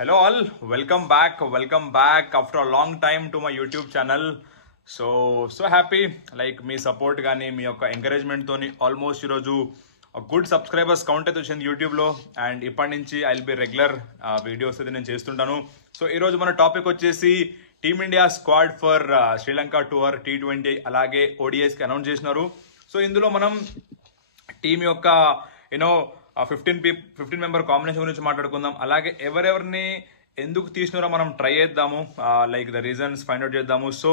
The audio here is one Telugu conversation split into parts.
Hello all, welcome back after a long time to my YouTube channel. So happy like me support కానీ మీ యొక్క ఎంకరేజ్మెంట్ తోని ఆల్మోస్ట్ ఈరోజు గుడ్ సబ్స్క్రైబర్స్ కౌంట్ అయితే వచ్చింది యూట్యూబ్లో. అండ్ ఇప్పటి నుంచి I will be regular videos అయితే నేను చేస్తుంటాను. సో ఈరోజు మన టాపిక్ వచ్చేసి team India squad for Sri Lanka tour T20 అలాగే ODIsకి అనౌన్స్ చేసినారు. సో ఇందులో మనం టీం యొక్క యూనో 15 మెంబర్ కాంబినేషన్ గురించి మాట్లాడుకుందాం. అలాగే ఎవరెవరిని ఎందుకు తీసినారో మనం ట్రై చేద్దాము, like the reasons find out చేద్దాము. సో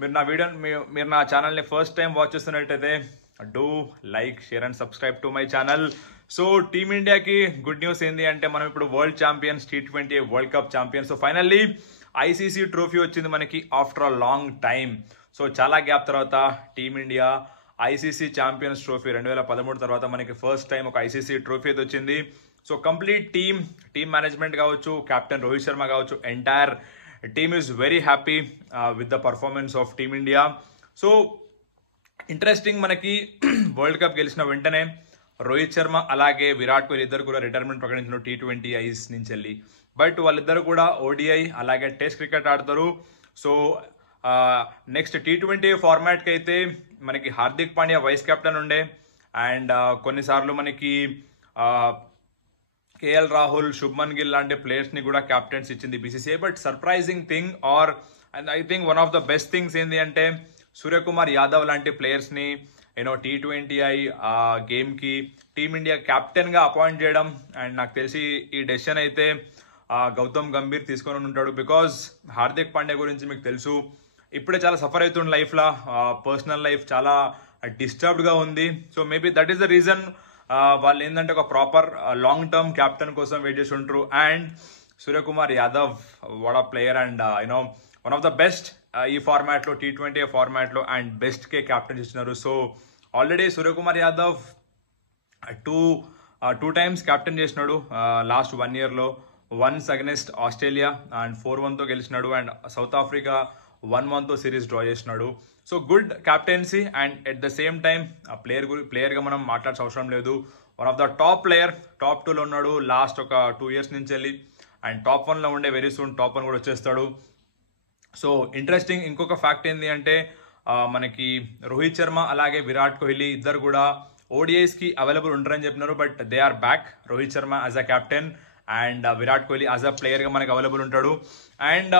మీరు నా ఛానల్ని ఫస్ట్ టైం వాచ్ చేస్తున్నట్టయితే do like, share and subscribe to my channel. So టీమిండియాకి గుడ్ న్యూస్ ఏంటి అంటే మనం ఇప్పుడు world champions, T20 world cup champions. So finally ICC trophy వచ్చింది మనకి after a long time. So చాలా గ్యాప్ తర్వాత టీమిండియా ICC ఛాంపియన్స్ ట్రోఫీ 2013 తర్వాత మనకి ఫస్ట్ టైం ఒక ICC ట్రోఫీ అయితే వచ్చింది. సో కంప్లీట్ టీమ్ మేనేజ్మెంట్ కావచ్చు, కెప్టెన్ రోహిత్ శర్మ కావచ్చు, entire team is very happy with the performance of team India. So interesting, మనకి వరల్డ్ కప్ గెలిచిన వెంటనే రోహిత్ శర్మ అలాగే విరాట్ కోహ్లీ ఇద్దరు కూడా రిటైర్మెంట్ ప్రకటించిన T20 ఐస్ నుంచి వెళ్ళి. బట్ వాళ్ళిద్దరు కూడా ODI అలాగే టెస్ట్ క్రికెట్ ఆడతారు. సో నెక్స్ట్ T20 ఫార్మాట్కి అయితే మనకి హార్దిక్ పాండ్యా వైస్ కెప్టెన్ ఉండే. అండ్ కొన్నిసార్లు మనకి KL రాహుల్, శుభ్మన్ గిల్ లాంటి ప్లేయర్స్ని కూడా క్యాప్టెన్స్ ఇచ్చింది BCCI. But surprising thing and I think one of the best things ఏంటి అంటే సూర్యకుమార్ యాదవ్ లాంటి ప్లేయర్స్ని T20 గేమ్కి టీమిండియా క్యాప్టెన్గా అపాయింట్ చేయడం. అండ్ నాకు తెలిసి ఈ డెసిషన్ అయితే గౌతమ్ గంభీర్ తీసుకొని ఉంటాడు. బికాజ్ హార్దిక్ పాండ్యా గురించి మీకు తెలుసు, ఇప్పుడే చాలా సఫర్ అవుతుంది లైఫ్లో, పర్సనల్ లైఫ్ చాలా డిస్టర్బ్డ్గా ఉంది. So maybe that is the reason వాళ్ళు ఏంటంటే ఒక ప్రాపర్ లాంగ్ టర్మ్ క్యాప్టెన్ కోసం వెయిట్ చేసి ఉంటారు. And Suryakumar Yadav what a player and one of the best ఈ ఫార్మాట్లో, T20 ఫార్మాట్లో అండ్ బెస్ట్కే క్యాప్టెన్ ఇచ్చినారు. So already Suryakumar Yadav two times captain చేసినాడు లాస్ట్ 1 yearలో. వన్స్ అగెన్స్ట్ ఆస్ట్రేలియా అండ్ 4-1తో గెలిచినాడు. అండ్ సౌత్ ఆఫ్రికా 1-1తో సిరీస్ డ్రా చేసినాడు. So good captaincy. And at the same time ప్లేయర్గా మనం మాట్లాడాల్సిన అవసరం లేదు. One of the top player, top 2లో ఉన్నాడు లాస్ట్ ఒక 2 years నుంచి వెళ్ళి. అండ్ టాప్ 1లో ఉండే, వెరీ సూన్ టాప్ 1 కూడా వచ్చేస్తాడు. సో ఇంట్రెస్టింగ్ ఇంకొక ఫ్యాక్ట్ ఏంటి అంటే మనకి రోహిత్ శర్మ అలాగే విరాట్ కోహ్లీ ఇద్దరు కూడా ODIsకి అవైలబుల్ ఉంటారని చెప్పినారు. But they are back. Rohit Sharma as a captain and Virat Kohli as a ప్లేయర్గా మనకి అవైలబుల్ ఉంటాడు. And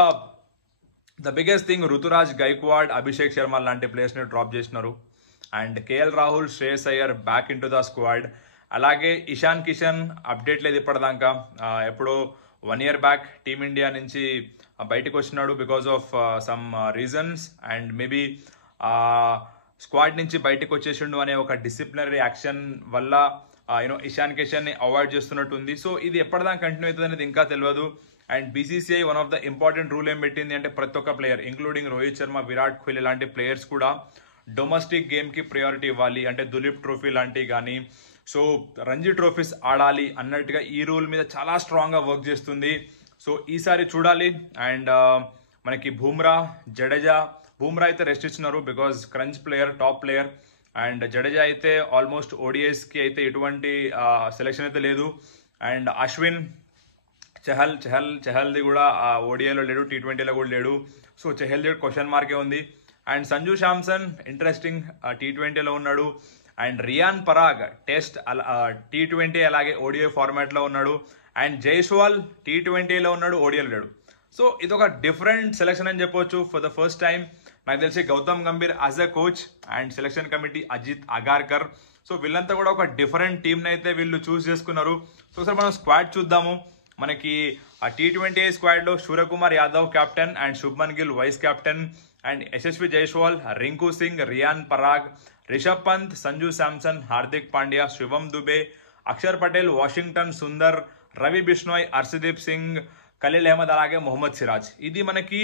the biggest thing, Ruturaj Gaikwad, Abhishek Sharma లాంటి ప్లేయర్స్ని డ్రాప్ చేసినారు. And KL Rahul, Shreyas Iyer back in to the squad. అలాగే ఇషాన్ కిషన్ అప్డేట్ లేదు ఇప్పటిదాకా. ఎప్పుడో 1 year బ్యాక్ టీమిండియా నుంచి బయటకు వచ్చినాడు because of some reasons. And maybe squad నుంచి బయటకు వచ్చేసిండు అనే ఒక డిసిప్లినరీ యాక్షన్ వల్ల ఇషాన్ కిషన్ని అవాయిడ్ చేస్తున్నట్టు ఉంది. సో ఇది ఎప్పటిదాకా కంటిన్యూ అవుతుంది అనేది ఇంకా తెలియదు. And BCCI one of the important rule ఏం పెట్టింది అంటే ప్రతి ఒక్క ప్లేయర్ ఇంక్లూడింగ్ రోహిత్ శర్మ, విరాట్ కోహ్లీ లాంటి ప్లేయర్స్ కూడా డొమెస్టిక్ గేమ్కి ప్రయారిటీ ఇవ్వాలి. అంటే దులీప్ ట్రోఫీ లాంటివి కానీ, సో రంజీ ట్రోఫీస్ ఆడాలి అన్నట్టుగా ఈ రూల్ మీద చాలా స్ట్రాంగ్గా వర్క్ చేస్తుంది. సో ఈసారి చూడాలి. అండ్ మనకి జడేజా అయితే రెస్ట్ ఇచ్చినారు because crunch player, top player. And Jadeja అయితే ఆల్మోస్ట్ ODIsకి అయితే ఎటువంటి సెలెక్షన్ అయితే లేదు. అండ్ అశ్విన్, చహల్ది కూడా ODIలో లేడు, T20లో కూడా లేడు. సో చహల్ది క్వశ్చన్ మార్కే ఉంది. అండ్ సంజు శాంసన్ ఇంట్రెస్టింగ్ T20లో ఉన్నాడు. And rayon Parag test T20 అలాగే ODI ఫార్మాట్లో ఉన్నాడు. అండ్ జైస్వాల్ T20లో ఉన్నాడు, ODIలో లేడు. సో ఇది ఒక డిఫరెంట్ సెలెక్షన్ అని చెప్పొచ్చు. ఫర్ ద ఫస్ట్ టైం నాకు తెలిసి Gautam Gambhir as a coach and selection committee Ajit Agarkar, so వీళ్ళంతా కూడా ఒక డిఫరెంట్ టీంని అయితే వీళ్ళు చూస్ చేసుకున్నారు. సో సార్ మనం స్క్వాడ్ చూద్దాము. మనకి T20 స్క్వాడ్లో Suryakumar Yadav captain and Shubman Gill vice captain. And Yashasvi Jaiswal, Rinku Singh, Riyan Parag, Rishabh Pant, Sanju Samson, Hardik Pandya, Shivam Dube, Axar Patel, Washington Sundar, Ravi Bishnoi, Harshdeep Singh, Khaleel Ahmed అలాగే మొహమ్మద్ సిరాజ్. ఇది మనకి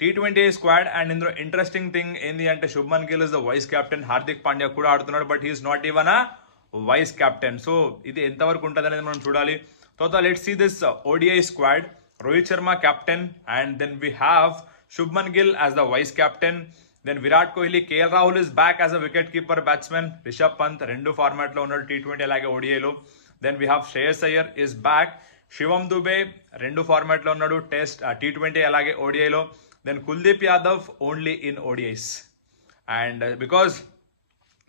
T20 స్క్వాడ్. అండ్ ఇందులో ఇంట్రెస్టింగ్ థింగ్ ఏంటి అంటే Shubman Gill is the vice captain, Hardik Pandya కూడా ఆడుతున్నాడు, but he is not even a vice captain. So ఇది ఎంతవరకు ఉంటుంది అనేది మనం చూడాలి. So let's see this ODI squad. Rohit Sharma captain, and then we have Shubman Gill as the vice captain. Then Virat Kohli, KL Rahul is back as a wicket-keeper batsman. Rishabh Pant rendu format lo unnadu T20 alage ODI lo. Then we have Shreyas Iyer is back. శివం దుబే 2 ఫార్మాట్లో ఉన్నాడు, టెస్ట్ T20 అలాగే ఓడిఐలో. Then Kuldeep Yadav only in ODIs. And because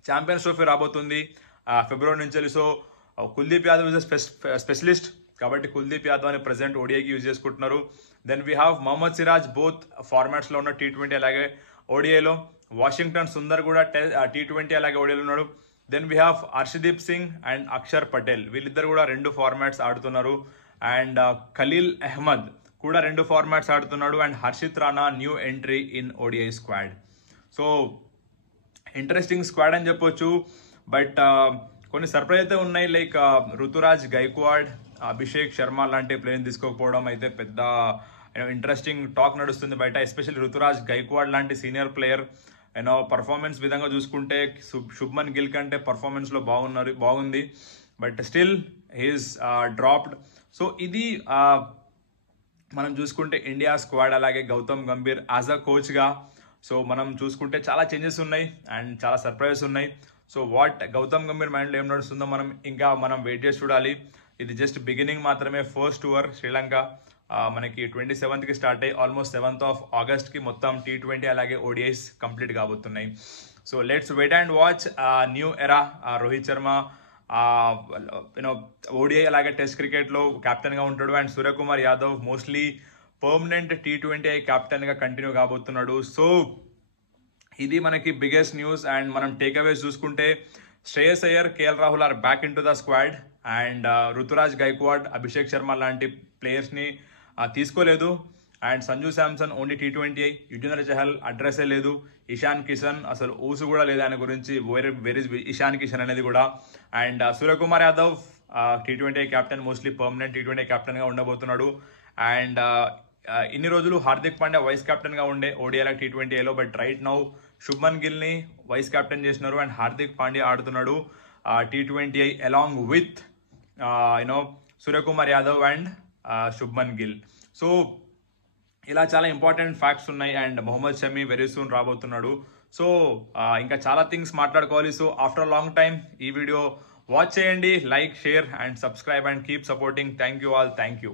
champions trophy రాబోతుంది ఫిబ్రవరి నుంచి, so Kuldeep Yadav is specialist కాబట్టి కుల్దీప్ యాదవ్ అని ప్రెసెంట్ ఓడిఐకి యూజ్ చేసుకుంటున్నారు. Then we have Mohammed Siraj both ఫార్మాట్స్లో ఉన్న T20 అలాగే ఓడిఐలో. వాషింగ్టన్ సుందర్ కూడా T20 అలాగే ఓడిఐలో ఉన్నాడు. Then we have Arshdeep Singh and Axar Patel, వీళ్ళిద్దరు కూడా 2 ఫార్మాట్స్ ఆడుతున్నారు. అండ్ ఖలీల్ అహ్మద్ కూడా 2 ఫార్మాట్స్ ఆడుతున్నాడు. And Harshit Rana new entry in ODI squad. So interesting squad అని చెప్పొచ్చు. బట్ కొన్ని సర్ప్రైజ్ అయితే ఉన్నాయి, లైక్ రుతురాజ్ గైక్వాడ్, అభిషేక్ శర్మ లాంటి ప్లేయర్ని తీసుకోకపోవడం అయితే పెద్ద ఇంట్రెస్టింగ్ టాక్ నడుస్తుంది బయట. ఎస్పెషల్లీ రుతురాజ్ గైక్వాడ్ లాంటి సీనియర్ ప్లేయర్ పర్ఫార్మెన్స్ విధంగా చూసుకుంటే శుభ్మన్ గిల్ కంటే పర్ఫార్మెన్స్లో బాగుంది. But still he's dropped. So ఇది మనం చూసుకుంటే ఇండియా స్క్వాడ్. అలాగే గౌతమ్ గంభీర్ యాజ్ అ కోచ్గా సో మనం చూసుకుంటే చాలా చేంజెస్ ఉన్నాయి అండ్ చాలా సర్ప్రైజెస్ ఉన్నాయి. సో గౌతమ్ గంభీర్ మైండ్లో ఏం నడుస్తుందో మనం వెయిట్ చేసి చూడాలి. ఇది జస్ట్ బిగినింగ్ మాత్రమే. ఫస్ట్ టూర్ శ్రీలంక మనకి 27కి స్టార్ట్ అయ్యి ఆల్మోస్ట్ 7th of Augustకి మొత్తం T20 అలాగే ఓడిఐస్ కంప్లీట్ కాబోతున్నాయి. So let's wait and watch new era. Rohit Sharma ODI అలాగే టెస్ట్ క్రికెట్లో కెప్టెన్గా ఉంటాడు. అండ్ Suryakumar Yadav mostly permanent T20 కెప్టెన్గా కంటిన్యూ కాబోతున్నాడు. సో ఇది మనకి బిగ్గెస్ట్ న్యూస్. అండ్ మనం టేక్అవేస్ చూసుకుంటే Shreyas Iyer, KL Rahul are back in to the squad. And Ruturaj Gaikwad, Abhishek Sharma లాంటి ప్లేయర్స్ని తీసుకోలేదు. And Sanju Samson only T20. Yuzvendra Chahal అడ్రస్సే లేదు. ఇషాన్ కిషన్ అసలు ఊసు కూడా లేదు ఆయన గురించి, వెరీ ఇషాన్ కిషన్ అనేది కూడా. And Suryakumar Yadav T20 captain, mostly permanent T20 కెప్టెన్గా ఉండబోతున్నాడు. అండ్ ఇన్ని రోజులు హార్దిక్ పాండ్యా వైస్ కెప్టెన్గా ఉండే ఓడిఐ T20లో. బట్ రైట్ నౌ శుభ్మన్ గిల్ని వైస్ కెప్టెన్ చేసినారు అండ్ హార్దిక్ పాండ్యా ఆడుతున్నాడు T20 along with Suryakumar Yadav and Shubman Gill. So ఇలా చాలా ఇంపార్టెంట్ ఫ్యాక్ట్స్ ఉన్నాయి. And Mohammed Shami very soon రాబోతున్నాడు. సో ఇంకా చాలా థింగ్స్ మాట్లాడుకోవాలి. సో ఆఫ్టర్ లాంగ్ టైమ్ ఈ వీడియో వాచ్ చేయండి, like, share and subscribe and keep supporting. Thank you all. Thank you.